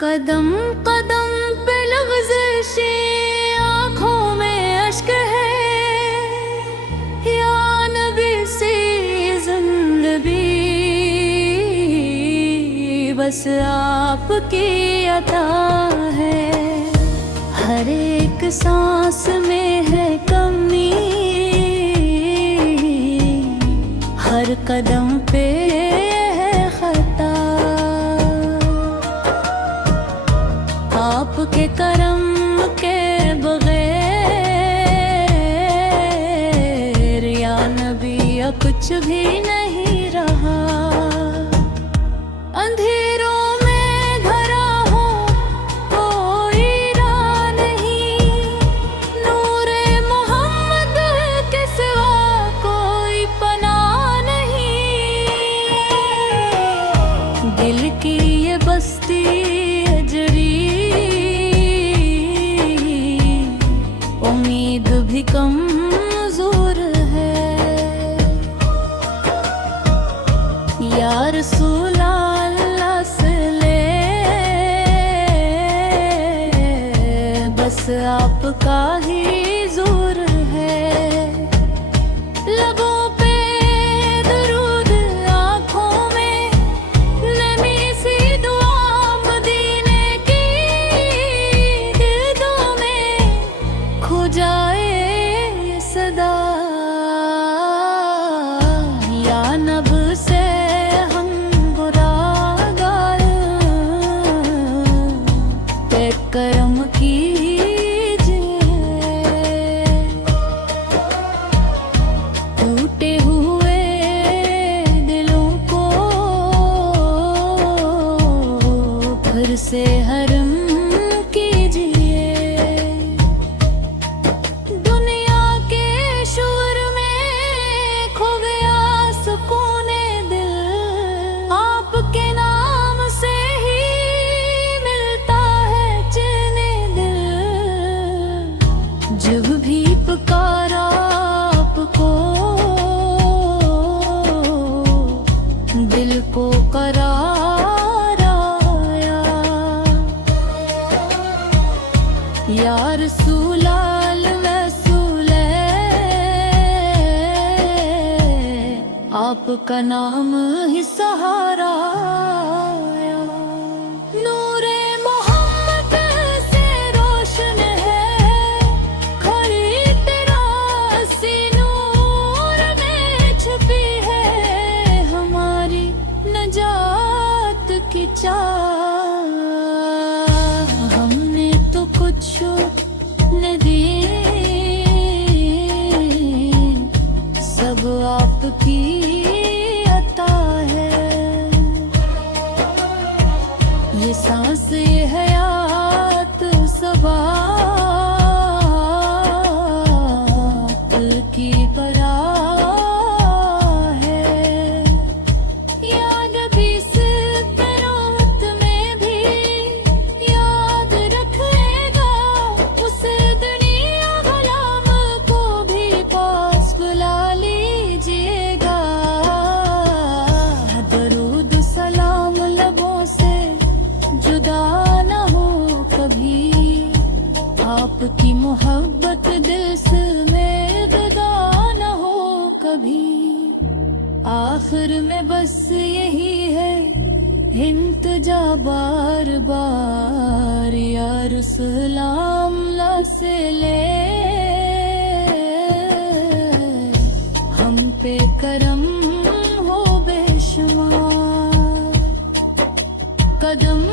कदम कदम पे लग़ज़िशे आँखों में अश्क है, या नबी से ज़िंदगी बस आपकी अता है। हर एक सांस में है कमी, हर कदम पे है खता। आपके करम के बगैर या नबी कुछ भी नहीं रहा। अंधेरों में घरा हो कोई राह नहीं, नूरे मोहम्मद के सिवा कोई पनाह नहीं। दिल की ये बस्ती उम्मीद भी कमज़ोर है। या रसूल अल्लाह से ले बस आपका ही ज़ोर है। लबों पे दरूद, आँखों में नमी सी दुआ मदीने की, दिलों में खो जाए ये सदा। या नब से हम गुनाहगार पे करम कीजिए। टूटे हुए दिलों को फिर से हरम जब भी पुकारा आपको दिल को करार आया। या रसूल रसूल आपका नाम ही सहारा आया। नूरे की चाह हमने तो कुछ न दिए, सब आपकी अता है। ये सांस ये हयात सबा की परा आपकी मोहब्बत दिल से में जुदा न हो कभी। आखिर में बस यही है इंतजा बार बार, या रसूल अल्लाह से ले हम पे करम हो बेशुमार। कदम